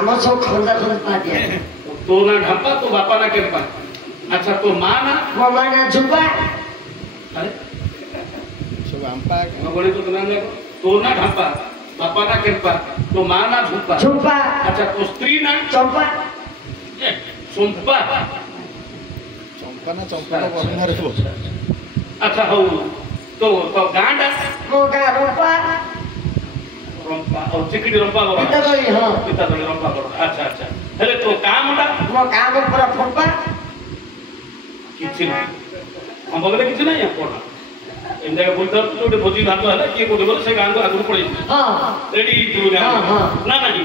ଆମ ସବୁ ଖନ୍ଦା ପାଟିଆ। तो ना ढप्पा तो बापा ना केम्पा। अच्छा तो माँ ना ମୋ ମା ନା ଝୁପା। अरे सब आंपा मैं बोले तो ना देखो तो ना ढप्पा बापा ना केम्पा तो माँ ना झुप्पा। ଝୁମ୍ପା अच्छा तो स्त्री ना ଚମ୍ପା सुम्पा। चंपा ना चंपा बरना रे वो अच्छा हो तो गांडा ମୋ ଗାଁ ରମ୍ପା रंपा और चिकड़ी रंपा बड़ा। ପିତାଦଳି। ହଁ पिता तो रंपा बड़ा। अच्छा अच्छा हेले तो काम दा ମୋ ଗାଁ ର ପୁରା ଫମ୍ପା। किसी नहीं हम बगले किसी नहीं है कोना इन जगह बोलते हो तो भोजी भात है किए कोटे बोले से गांव को आगु पड़े ହଁ रेडी तू गांव ना नहीं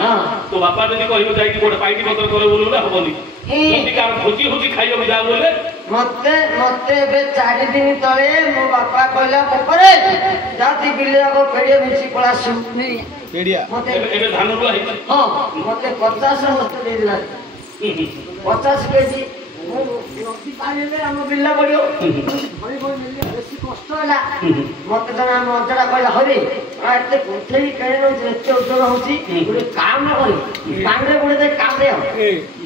तो बापा जदी कहियो जाई कि कोटे पाइटी पत्र करे बोलला हबनी जदी का भोजी होजी खाइयो जाओ बोले मते मते बे 4 दिन तळे मो बापा कहला पपरे जाति बिलिया को पेड़े मिसी पळा सुनी पेड़िया मते एबे धान रुआ है हां मते 50 मते दे दिला 50 केजी मो नदी पानी में हम बिल्ला पड़ियो हरि बोल मिलिया बेसी कष्ट होला मते जना मजड़ा कहला हरि आते कोठेई कहले न जेते उजर होची गुडे काम न करी पांडे गुडे दे काम दे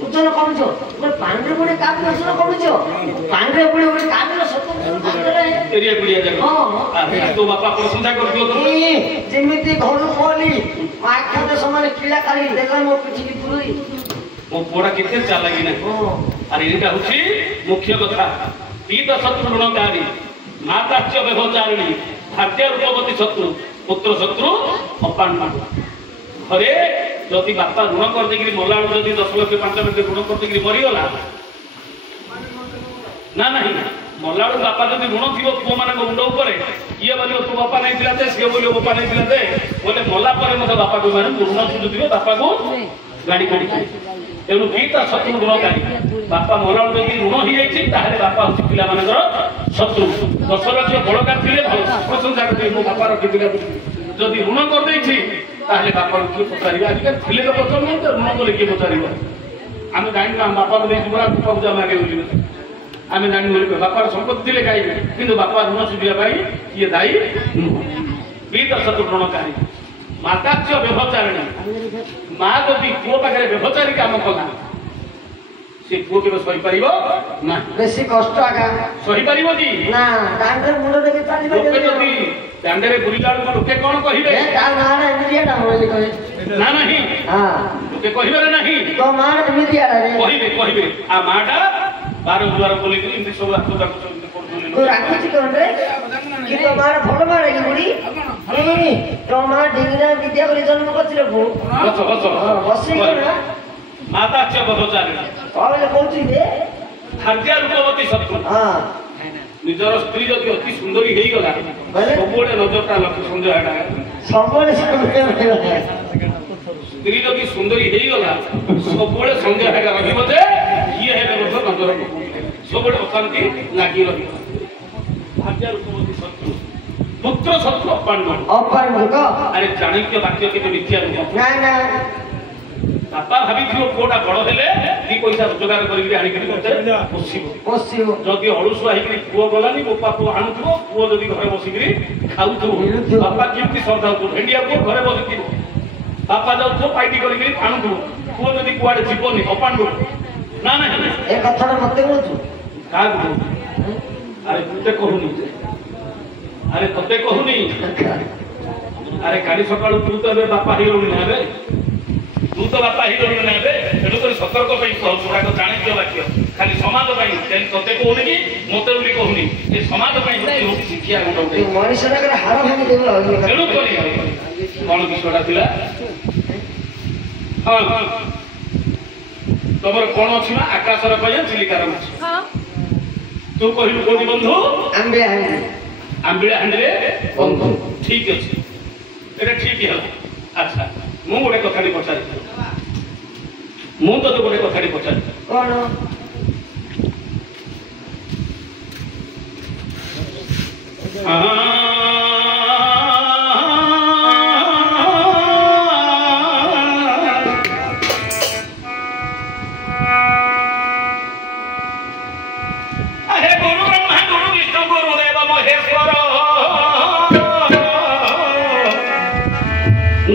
उजर कमजो गुडे पांडे गुडे काम उजर कमजो पांडे गुडे गुडे काम न सतो एरिया गुड़िया जगह हां तो बापा प्रशंसा कर दियो तो जेमिति घर कोली आखाते समान किला काली देला मो पिठी की पुरी मो पोड़ा किथे चाल लगी ना अरे एटा होची मुख्य कथा पीत शत्रु ऋणकारी माताच्य व्यभचारिणी खाद्य रूपवती शत्रु पुत्र शत्रु अपान घरे जदि बापा ऋण कर देकरी मलाड़ जदि 10 लाख 5 लाख ऋण कर देकरी मरीगला ना नहीं मलाड़ बापा जदि ऋण थी पुओ मान मुंड उपर ये बोलो तू बापा नहीं दिला दे से बोलो बापा नहीं दिला दे बोले मला पर मत बापा को माने ऋण सुझुथिबे बापा को गाड़ी गाड़ी तेणु पीता शत्रु ऋणकारी बापा मरण जदि ऋण हो जाइए ताहले बापा हूँ पिला मानकर शत्रु 10 लाख बड़का थिले प्रशंसा करते मो बापा रखी पिला जदि ऋण कर देछि ताहले बापा को पचारिबा आजिकल थिले तो पचम नहीं तो ऋण बोले के पचारिबा आमे जानि हम बापा को देछि बरा पूजा मागे बोली आमे जानि बोली बापा संपत्ति थिले गाइबे किंतु बापा ऋण सुझिया भाई ये दाई पीता शत्रु ऋणकारी माताच्य व्यभचारिणी माँ जदि पुओ पाखे व्यभचारी काम कला से पुओ के सही पार ना बेसी कष्ट आगा सही पार कि ना दांडे मुंड देके चाली लोके जदि दांडे बुलिला लोके कौन कहिबे ए ता ना ना मिलिया ना बोली कहे ना नहीं हां लोके कहिबे नहीं तो मां ने मिलिया रे कहिबे आ माटा बार दुआर बोली कि इनसे सब आपको तक तो राखुची कोन रे कि तो मार भलो मारे कि बुड़ी नहीं तो मां डिंगना विद्या করে জন্ম করছিল গো बस बसी ना माता च व्यभचारिणी कहले कहउची रे खाद्य रूपवती शत्रु हां निजर स्त्री जदि अति सुंदरी हेई गला सबोले नजरटा लक्ष्य संजय हेडा सबले स्त्री जदि सुंदरी हेई गला सबोले संजय हेडा रहिबो जे ये हेबे नजर नजर सबोले अशांति लागी रहिबो खाद्य रूपवती शत्रु पुत्र शत्रु अपान को अरे चाणक्य वाक्य के मिथ्या रूप ना ना बापा भाभी पुओटा बड़ हेले दी पैसा रोजगार करी आनी पसिबो जदि अलुसुआ होकर पुओ गलानी मो बापा आणुथो पुओ जदि घरे बसिकरी खाउथो बापा केमती श्रद्धा हो भेंडिया पुओ घरे बसिथि बापा जाउथो पाइटी करी आणुथो पुओ जदि कुआडे जीवनी अपान को ना ना ए कथा मते बोलछु का अरे तुते कहूनी अरे तते कहूनी अरे काली सकाळ तू तो बापा हिरोनी ना तू तो बापा हिरोनी ना तेणुक सतर्क गुड़ाक जाणी वाक्य खाली समाज तोते कहूनी कि मत बोली कहूनी ये समाज शिक्षा गोटे मनीष हार भांगी तेणुक कौन विषयटा थिला हाँ हाँ तुम कौन अच्छी ना आकाशर कह चिलिकार तू कहलु कौन बंधु आंबे आंबिड़ा हांडे बंधु ठीक अच्छे ये ठीक है अच्छा मु गोटे कथाटी पचारि मु तो गोटे कथाटी पचारि कौन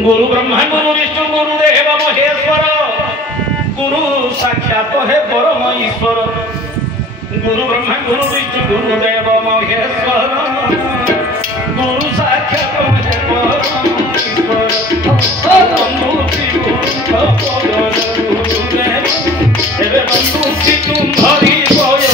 गुरु ब्रह्मा गुरु विष्णु गुरुदेव महेश्वर गुरु साक्षात है परम ईश्वर गुरु ब्रह्मा गुरु विष्णु गुरुदेव महेश्वर गुरु साक्षात है परम ईश्वर बंधुसी गुरुदेव एबे बंधुसी तुम धरी बय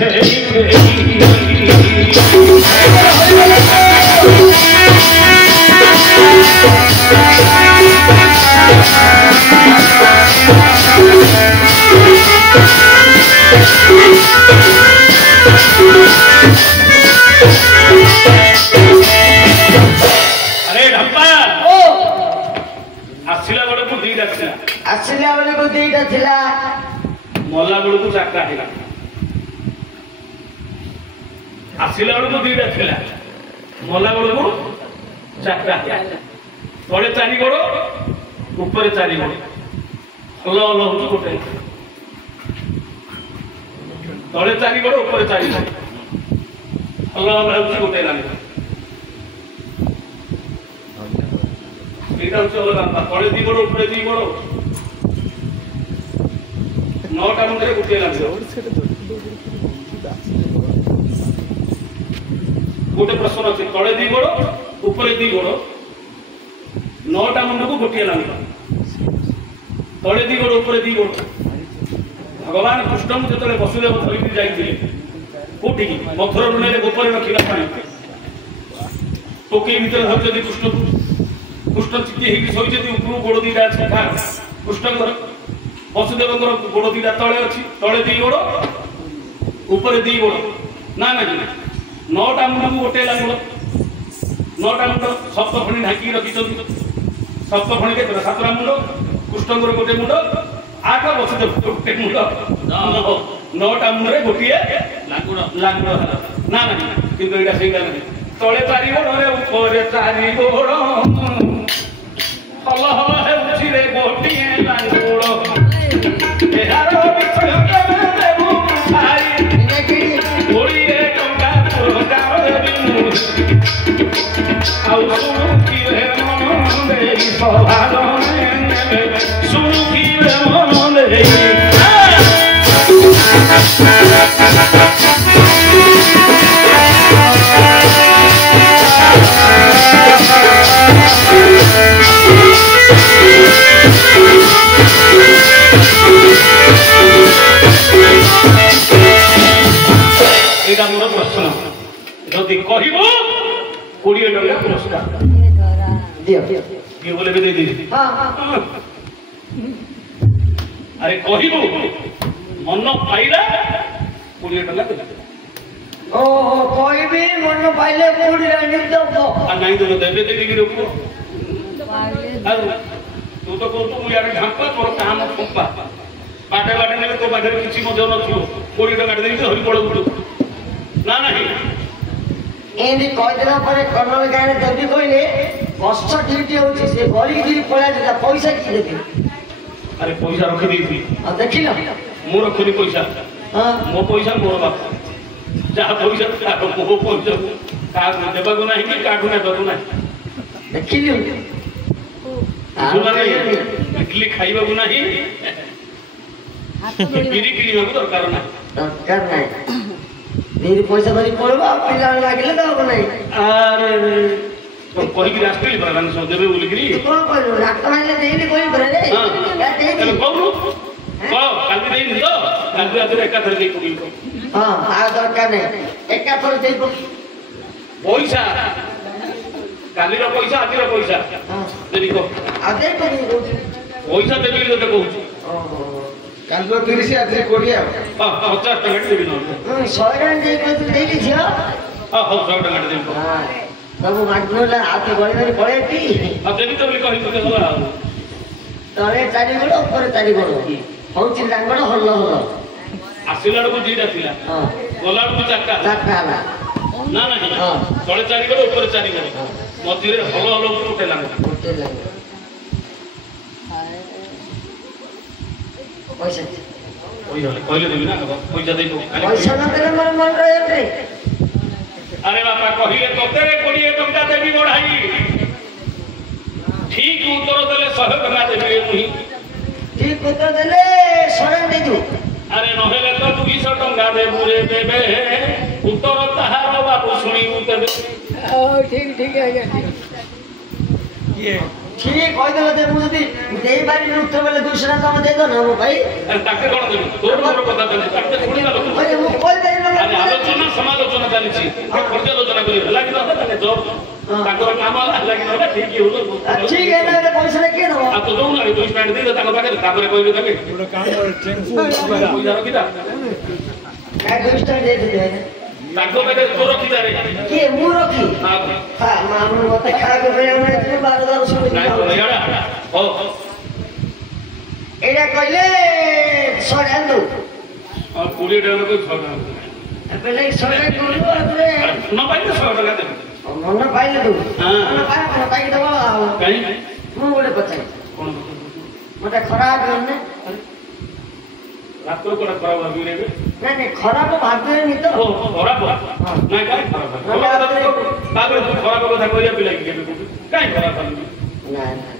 Hey, अरे ढप्पा ओ आसिला बेलू दीटा था आसिला बेलू दीटा थिला मल्ला बेलू चारटा है आसिला बेलू दीटा थिला मल्ला बेलू चारटा तले चारि गोड़ ऊपर चारि गोड़ हल हल हूँ गोटे तले चारि गोड़ ऊपर चारि गोड़ हल हल हूँ गोटे लाइन এটা হচ্ছে অলগা তলে দি গোড় উপরে দি গোড় নটা মন্দিরে গুটিয়ে লাগছে গোটে প্রশ্ন আছে তলে দি গোড় উপরে দি গোড় নটা মন্দিরକୁ গুটিয়ে লাগছে তলে দি গোড় উপরে দি গোড় ভগবান কৃষ্ণଙ୍କୁ ଯେତେବେଳେ ବସୁଦେବ ଧରିକି ଯାଇଥିଲେ କୋଉଠିକି ପଥର ରୁଣରେ ଗୋପରେ ରଖିବା ପାଇଁ ଟୋକେଇ ଭିତରେ ଧରିଛନ୍ତି କୃଷ୍ଣକୁ कृष्ण चित्ती होगी शोचती उपरू गोड़ दीटा अच्छे कृष्ण वसुदेव गोड़ दीटा तले अच्छी तले दी गोड़ ऊपर दी गोड़ ना ना नौटा मुंड को गोटे लांगड़ नौटा मुंड सप्तफणी ढाकी रखी सप्तफणी के सातटा मुंड कृष्ण गोटे मुंड आठ वसुदेव गोटे मुंड नौटा मुंड गोटे लांगड़ ना ना किंतु एटा सेटा नहीं तले चारि गोड़ ऊपर चारि गोड़ हल हल हेउछि रे गोटिए लांगुड़ एहार बिछड़ देबु छाई ओड़ी रे टंका पुरस्कार देबि आउ सुनु की रे मन देई सभागने सुनु की रे मन देई एटा मोर प्रश्न जदि कहबो 20 टका पुरस्कार दियो दियो बोले भी दे दी हां अरे कहबो मन पाइला 20 टका दे ओ कोई भी मन पाइले 20 नहीं दो आ नहीं तो देबे दे दी रुको तू तो कहतो मु यार ढांपा तोर काम फंपा बाटे बाटे ने तो बाटे किछि मजो न थियो 20 टका दे हरि पड़ गुटू ना नहीं एंदी कोई दिन पर कर्नल गाने देबी कोइले कष्ट ड्यूटी होची से गली गिरी पळा देता पैसा की देबी अरे पैसा रखी देथि आ देखिलो मु रखनी पैसा हां मो पैसा मोर बाप जहाँ पैसा का मो पैसा का देबा को नहीं कि काठू ना दरु ना देखिलो इडली खाइबा को नहीं बिरी किनिबा को दरकार ना दरकार नहीं मेरी पैसा धरी पड़वा पिला लागिले तो हो नहीं अरे तो कोई की राष्ट्रीय प्रधान सो देबे बोलगिरी तो कोन करू डॉक्टर ने देली कोई करे रे हां क्या देली कहू को काल भी देई तो काल भी आदर एका थर देई कोई हां आ दरकार नहीं एका थर देई को पैसा काली रो पैसा आदि रो पैसा हां देली को आदे को पैसा देबी तो कहू ओहो काल 30 आज 20 हां 50 टका देबी न 100 टका दे को देली छियो हां 100 टका देबी हां सब मागनला हाथ गळे पळे ती अब देबी तो बोली कहि तो होला तळे चारि गोड़ ऊपर चारि गोड़ होची लांगड़ हल्लो हल्लो आसिला को दीटा थिला हां गोला को चारटा चारटा ना ना हां तळे चारि गोड़ ऊपर चारि गोड़ मझिरे हल हल उठे लांगड़ गोटे लांगड़ पैसा कहले देबी ना पैसा देई पैसा न देले मन मन रहे रे अरे बापा कहले तोते 20 टका देबी बढाई ठीक उत्तर देले 100 टका देबी मुही ठीक उत्तर देले 100 दे दू अरे नहेले तो 200 टका देबू रे देबे उत्तर ताहार बाबू सुनी उते ठीक ठीक है ये ठीक कह देले दे मु जदी देई बारी उत्तर बेले 200 टका दे दो ना भाई अरे ताके कोन देबी तोर मोर कथा देबी ताके थोड़ी ना लोक अरे मु कह दे ना अरे आलोचना समालोचना चलीछि पर्यालोचना करी लागि न ताके जॉब ताकर काम लागि न ठीक ही होलो ठीक है ना रे पैसा के दो आ तो दो ना 2 स्टैंड दे ताके पाके तापर कहबे ताके एउटा काम चेंज पैसा रखिदा काय 2 स्टार दे दे ତାଙ୍କ ପାଖରେ ତୋ ରଖିଦାରେ କିଏ ମୁଁ ରଖି ମାମୁଁ ମତେ ଖାଇବାକୁ ମିଳିବ ବାର ଶୁଣିଛି ଏଇଟା କହିଲେ 100 ଟଙ୍କା ଦଉ 20 ଟଙ୍କା ଲୋକ 6 ଟଙ୍କା ଏବେ 100 ଟଙ୍କା ଦଉ ନ ପାଇଲେ 100 ଟଙ୍କା ଦେବେ ମନ ପାଇଲେ ଦଉ ମନ ପାଇକି ଦବ ଆଉ କାହିଁ ମୁଁ ଗୋଟେ ପଚାରି କଣ ମତେ ଖରାପ ଭାବିବନି ରାତ୍ର କୋଟା ଖରାପ ଭାବିବେ ନାଇଁ ଖରାପ ଭାବିବେନି ତ ଖରାପ ନାଇଁ କାହିଁ ଖରାପ ତାପରେ ଖରାପ କଥା କହିବା ପିଲା କି କେବେ କାହିଁ ଖରାପ ଭାବିବେ ନାଇଁ